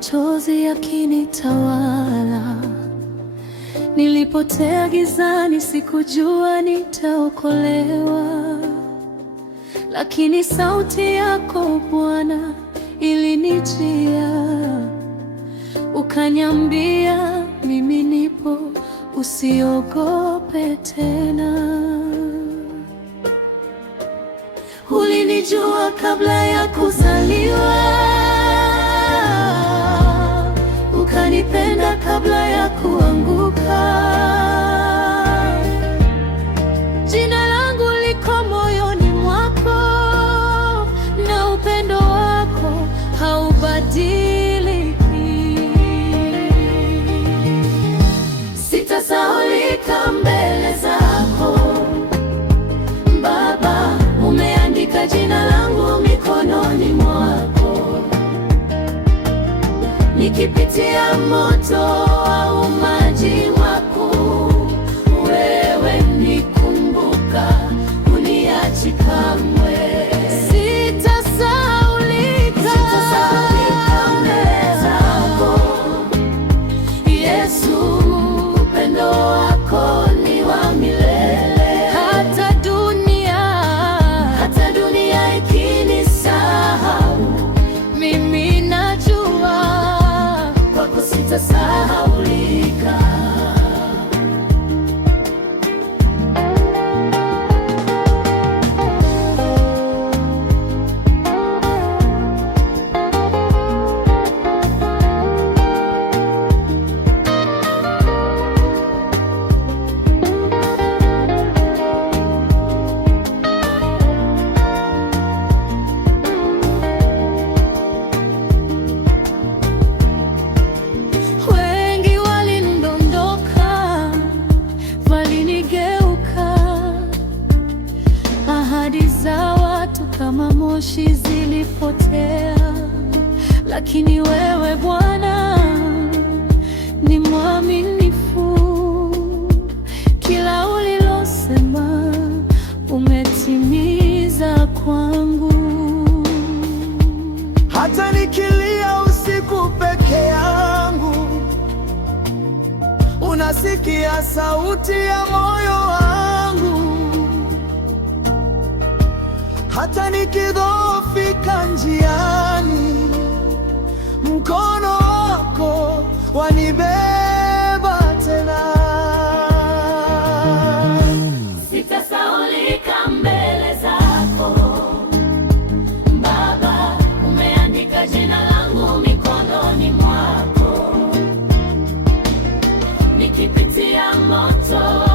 machozi yakinitawala. Nilipotea gizani, sikujua nitaokolewa, lakini sauti yako Bwana ilinijia, ukaniambia mimi nipo, usiogope tena. Ulinijua kabla ya kuzaliwa, ukanipenda kabla ya kuanguka. Jina langu liko moyoni mwako, na upendo wako haubadiliki. Sitasahaulika mbele zako Baba, umeandika jina langu mikononi mwako. Nikipitia moto au maji makuu, wewe nikumbuka, uniachi kamwe. Sitasahaulika mbele zako Yesu, upendo wako ni wa milele. Hata dunia ikinisahau, mimi najua kwako sitasahaulika. Ahadi za watu kama moshi zilipotea, lakini wewe Bwana ni mwaminifu. Kila ulilosema umetimiza kwangu. Hata nikilia usiku peke yangu, unasikia sauti ya moyo wangu. Hata nikidhoofika njiani, mkono wako wanibeba tena. Sitasahaulika mbele zako Baba, umeandika jina langu mikononi mwako. Nikipitia moto